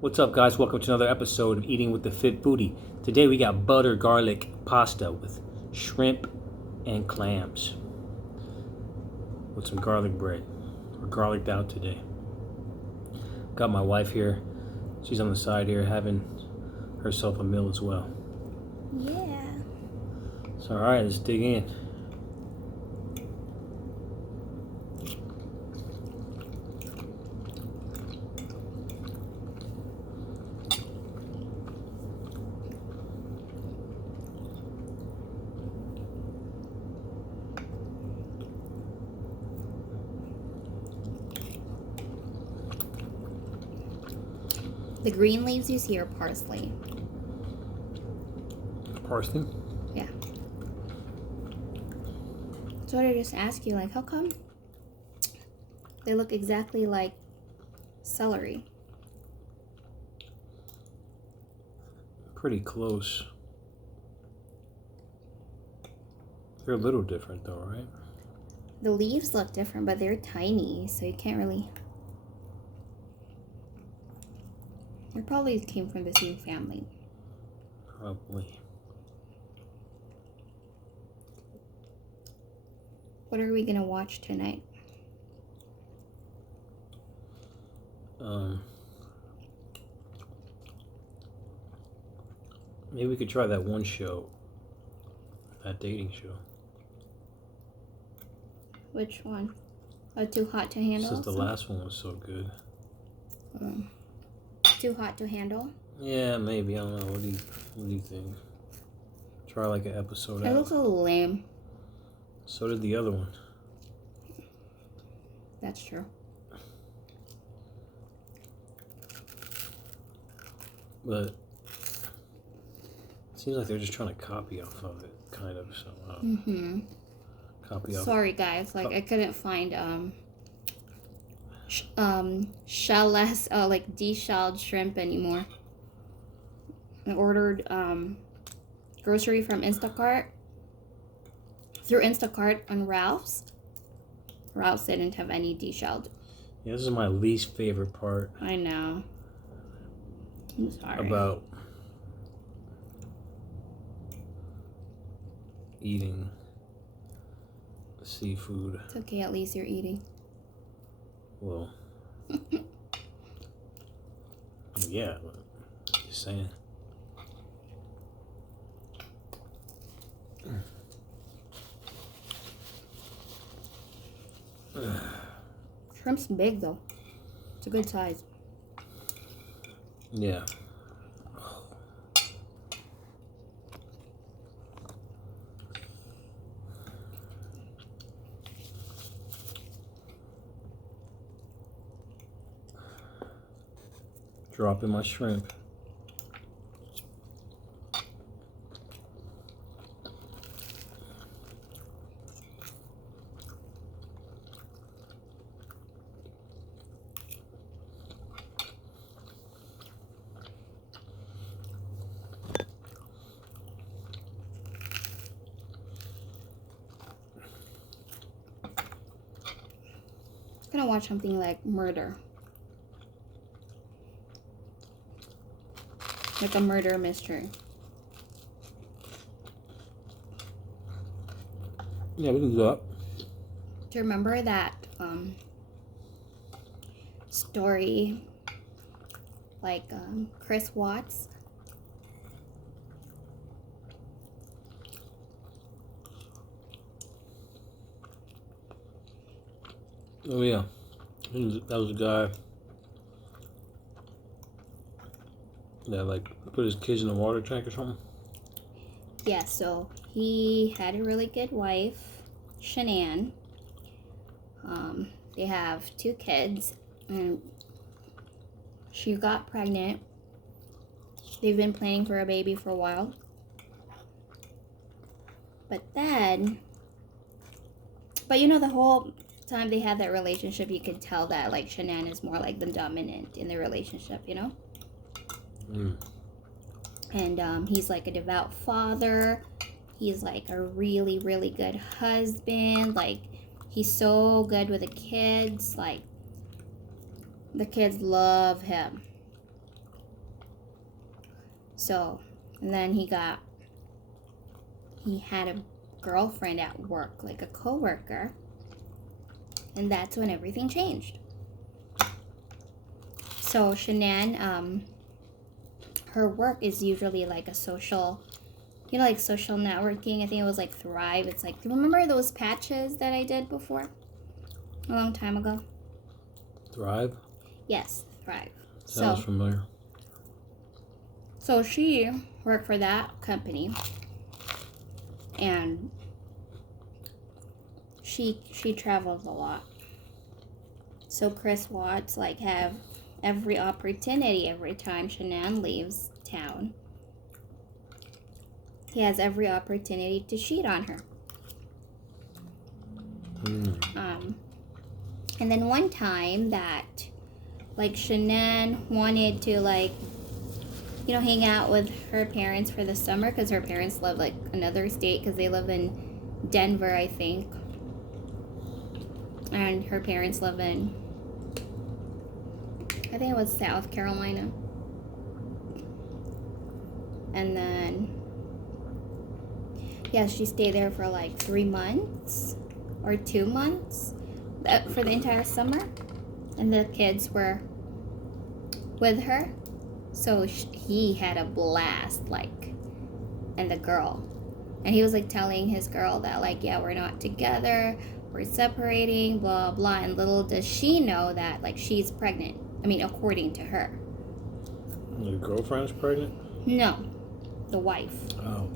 What's up, guys? Welcome to another episode of Eating with the Fit Booty. Today we got butter garlic pasta with shrimp and clams with some garlic bread. We're garliced out today. Got my wife here. She's on the side here having herself a meal as well. Yeah. So, all right, let's dig in. The green leaves you see are parsley. Parsley? Yeah. So I just ask you, like, how come they look exactly like celery? Pretty close. They're a little different though, right? The leaves look different, but they're tiny, so you can't really... They probably came from the same family. Probably. What are we gonna watch tonight? Maybe we could try that one show, that dating show. Which one? Too Hot to Handle? Since the last one was so good. Too Hot to Handle? Yeah, maybe. I don't know. What do you think? Try like an episode It out. looks a little lame. So did the other one. That's true. But it seems like they're just trying to copy off of it, kind of. So copy off. Sorry guys, like I couldn't find shellless like deshelled shrimp anymore. I ordered grocery from Instacart through Instacart on Ralph's. Ralph's didn't have any deshelled. Yeah, this is my least favorite part. I know. I'm sorry. About eating seafood. It's okay, at least you're eating. Well, yeah, but just saying. Shrimp's big though. It's a good size. Yeah. Dropping my shrimp. I'm gonna watch something like murder. Like a murder mystery. Yeah, we can do that. Do you remember that story? Like Chris Watts? Oh yeah, that was a guy that like put his kids in a water tank or something. Yeah, so he had a really good wife, Shanann. They have 2 kids, and she got pregnant. They've been planning for a baby for a while. But you know, the whole time they had that relationship, you could tell that like Shanann is more like the dominant in the relationship, you know? And he's like a devout father. He's like a really, really good husband. Like, he's so good with the kids. Like, the kids love him. So, and then he had a girlfriend at work, like a coworker, and that's when everything changed. So Shanann, her work is usually like a social, like social networking. I think it was like Thrive. It's like, remember those patches that I did before? A long time ago. Thrive? Yes, Thrive. Sounds familiar. So she worked for that company, and she travels a lot. So Chris Watts like have every opportunity every time Shanann leaves town. He has every opportunity to cheat on her. And then one time that like Shanann wanted to like hang out with her parents for the summer because her parents live like another state because they live in Denver, I think. And her parents live in, I think it was South Carolina. And then, she stayed there for like 3 months or 2 months for the entire summer. And the kids were with her. So he had a blast, like, and the girl. And he was like telling his girl that like, we're not together, we're separating, blah, blah. And little does she know that like she's pregnant. I mean, according to her. Your girlfriend's pregnant? No, the wife. Oh.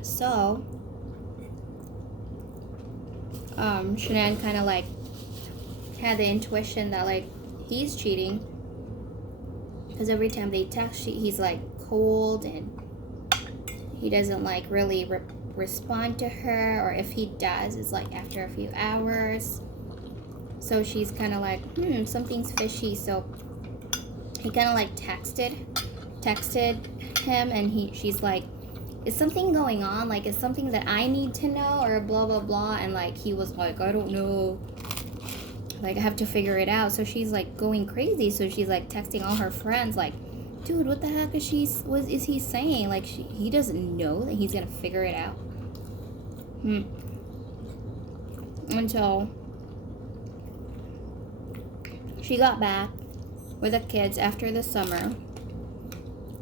So, Shanann kind of like had the intuition that like he's cheating because every time they text, he's like cold and he doesn't like really respond to her, or if he does, it's like after a few hours. So she's kind of like, something's fishy. So he kind of like texted him, and she's like, is something going on? Like, is something that I need to know, or blah blah blah? And like he was like, I don't know. Like, I have to figure it out. So she's like going crazy. So she's like texting all her friends, like, dude, what the heck is he saying? Like, he doesn't know that he's gonna figure it out. Until she got back with the kids after the summer,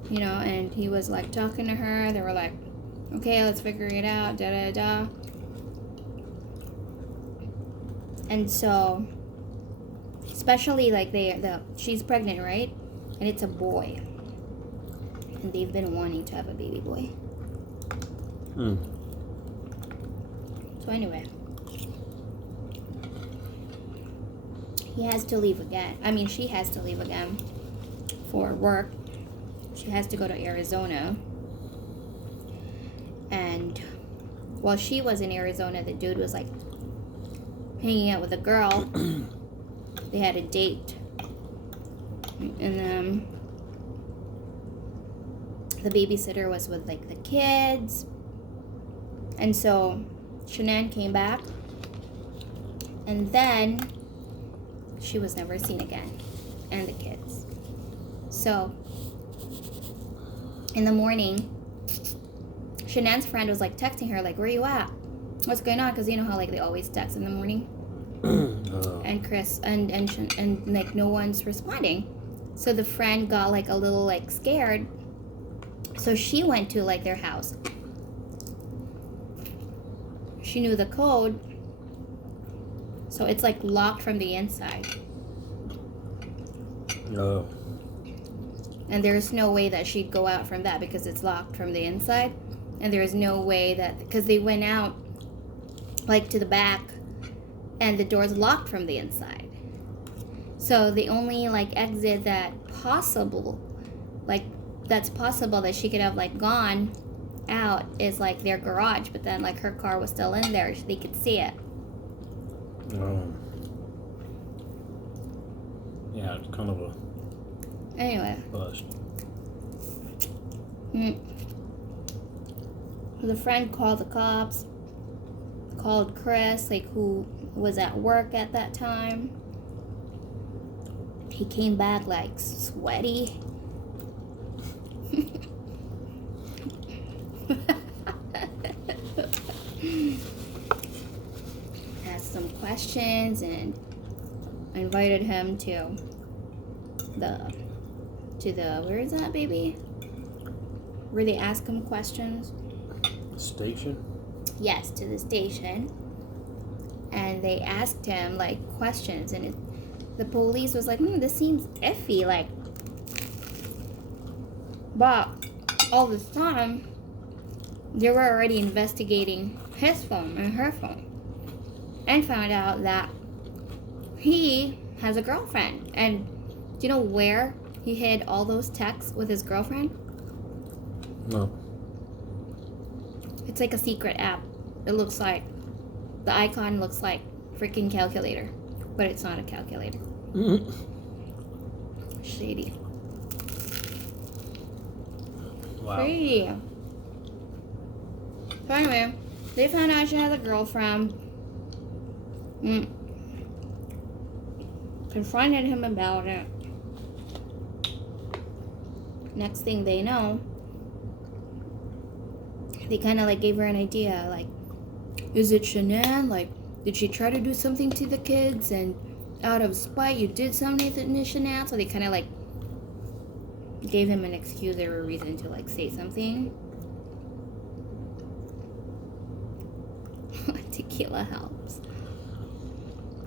and he was like talking to her. They were like, okay, let's figure it out, da da da. And so, especially like she's pregnant, right? And it's a boy. And they've been wanting to have a baby boy. So anyway, he has to leave again. I mean, she has to leave again for work. She has to go to Arizona. And while she was in Arizona, the dude was like hanging out with a girl. They had a date. And then the babysitter was with like the kids. And so Shanann came back. And then she was never seen again. And the kids. So in the morning, Shanann's friend was like texting her, like, where you at? What's going on? Because you know how like they always text in the morning. And Chris and like no one's responding. So the friend got like a little like scared. So she went to like their house. She knew the code. So it's like locked from the inside. Oh. And there's no way that she'd go out from that because it's locked from the inside. And there's no way that, because they went out like to the back and the door's locked from the inside. So the only like exit that's possible that she could have like gone out is like their garage, but then like her car was still in there. They could see it. Oh. Yeah, it's kind of a Anyway. bust. The friend called the cops, called Chris, like who was at work at that time. He came back like sweaty. Asked some questions and invited him to the where is that, baby? Where they ask him questions? Station? Yes, to the station. And they asked him like questions, and the police was like, this seems iffy, like. But all this time, they were already investigating his phone and her phone, and found out that he has a girlfriend. And do you know where he hid all those texts with his girlfriend? No. It's like a secret app. It looks like, the icon looks like freaking calculator, but it's not a calculator. Mm-hmm. Shady. Wow. Shady. So anyway, they found out she has a girlfriend. Confronted him about it. Next thing they know, they kind of like gave her an idea, like, is it Shanann? Like, did she try to do something to the kids, and out of spite you did something to Shanann? So they kind of like gave him an excuse or a reason to like say something. Tequila helps.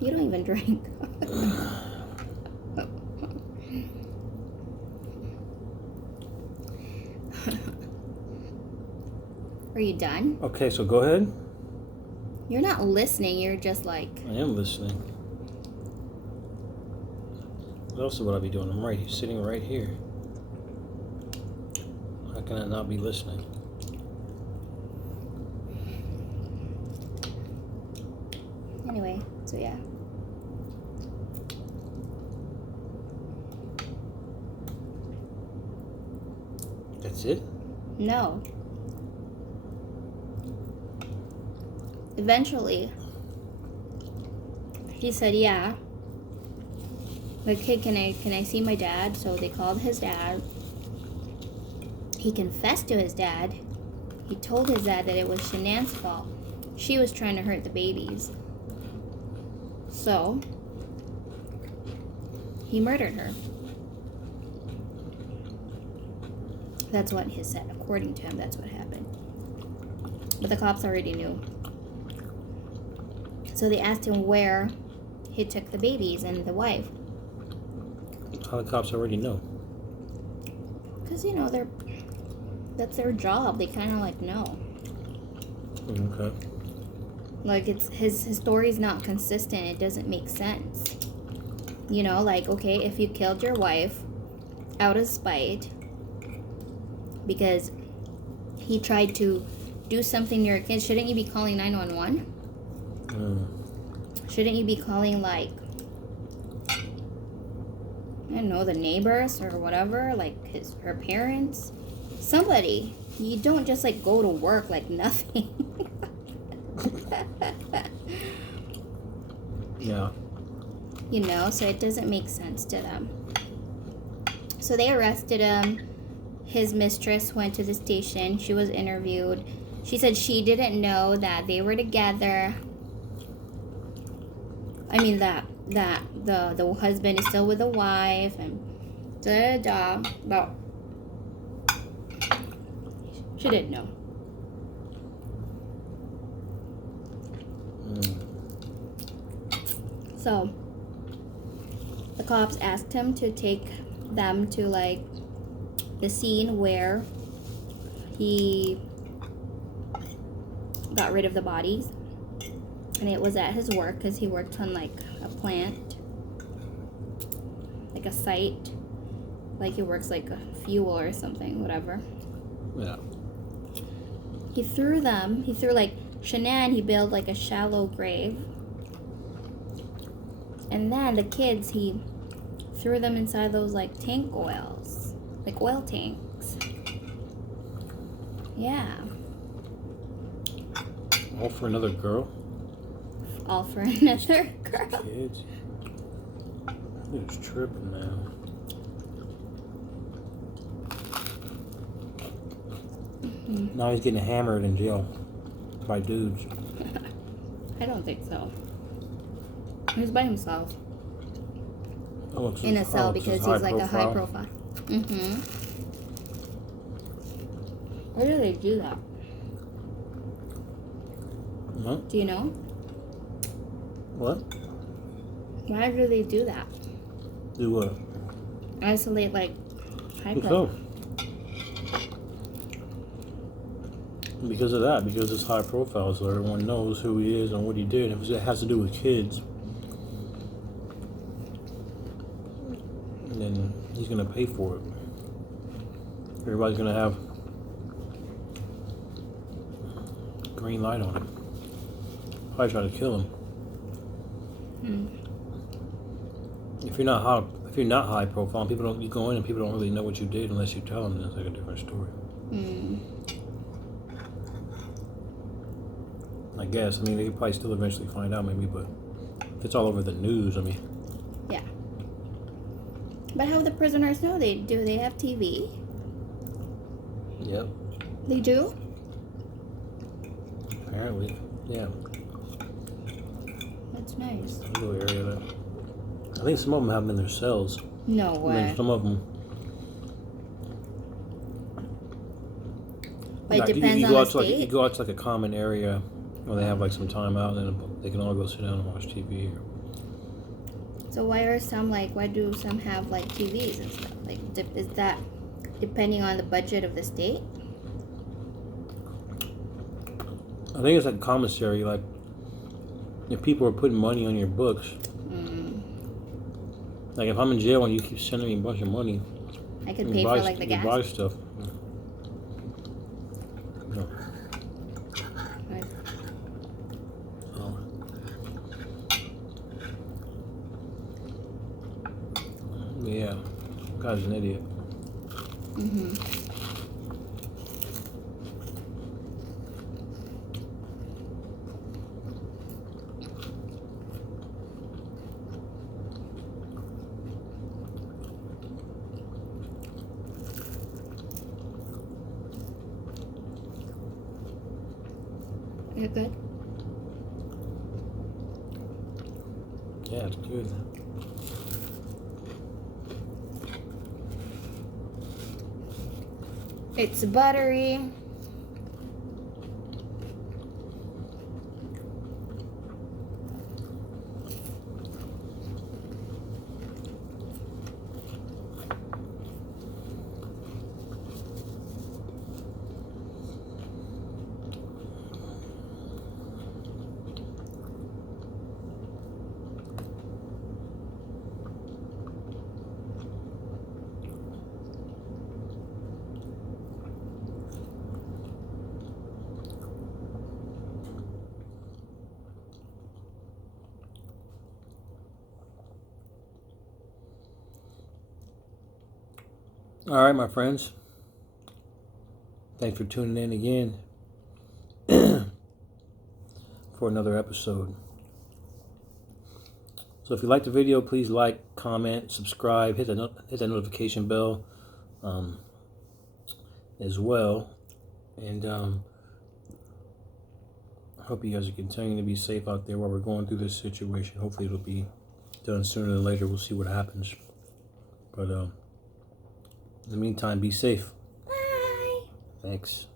You don't even drink. Are you done? Okay, so go ahead. You're not listening, you're just like... I am listening. What else would I be doing? I'm right here, sitting right here. How can I not be listening? Anyway, so yeah. That's it? No. Eventually, he said, yeah. Like, hey, can I see my dad? So they called his dad. He confessed to his dad. He told his dad that it was Shanann's fault. She was trying to hurt the babies. So, he murdered her. That's what he said. According to him, that's what happened. But the cops already knew. So they asked him where he took the babies and the wife. How the cops already know? Because, you know, that's their job. They kind of like know. Okay. Like, it's his story's not consistent. It doesn't make sense. You know, like, okay, if you killed your wife out of spite because he tried to do something to your kids, shouldn't you be calling 911? Shouldn't you be calling, like, I don't know, the neighbors or whatever, like her parents? Somebody. You don't just, like, go to work like nothing. Yeah. You know, so it doesn't make sense to them. So they arrested him. His mistress went to the station. She was interviewed. She said she didn't know that they were together. I mean, that the husband is still with the wife and da-da-da. But she didn't know. So the cops asked him to take them to, like, the scene where he got rid of the bodies. And it was at his work, because he worked on, like, a plant, like a site, like he works like a fuel or something, whatever. Yeah. He threw like Shanann, he built like a shallow grave. And then the kids, he threw them inside those like tank oils, like oil tanks. Yeah. All for another girl? All for another girl. Kids. It's tripping, man. Now he's getting hammered in jail by dudes. I don't think so. He's by himself. Oh, In a cell because he's like a high profile. Why do they do that? Huh? Do you know? What? Why do they do that? Do what? Isolate like high So, profile. because of that, because it's high profile, so everyone knows who he is and what he did. If it has to do with kids, then he's gonna pay for it. Everybody's gonna have green light on him. Probably try to kill him. If you're not high profile, people don't. You go in and people don't really know what you did unless you tell them. That's like a different story. I guess. I mean, they could probably still eventually find out, maybe, but if it's all over the news, I mean. Yeah. But how the prisoners know? They have TV? Yep. They do? Apparently, yeah. That's nice. A little area there. I think some of them have them in their cells. No way. And then some of them. But Like, it depends you on go the out to state. you go out to like a common area where they have like some time out, and then they can all go sit down and watch TV. So why do some have like TVs and stuff? Like, is that depending on the budget of the state? I think it's like commissary. Like, if people are putting money on your books, like if I'm in jail and you keep sending me a bunch of money, I could pay for like the gas. buy stuff. No. Right. Oh. Yeah, guy's an idiot. Is it good? Yeah, it's good. It's buttery. All right, my friends. Thanks for tuning in again for another episode. So if you like the video, please like, comment, subscribe, hit that notification bell as well. And I hope you guys are continuing to be safe out there while we're going through this situation. Hopefully it'll be done sooner than later. We'll see what happens. But in the meantime, be safe. Bye. Thanks.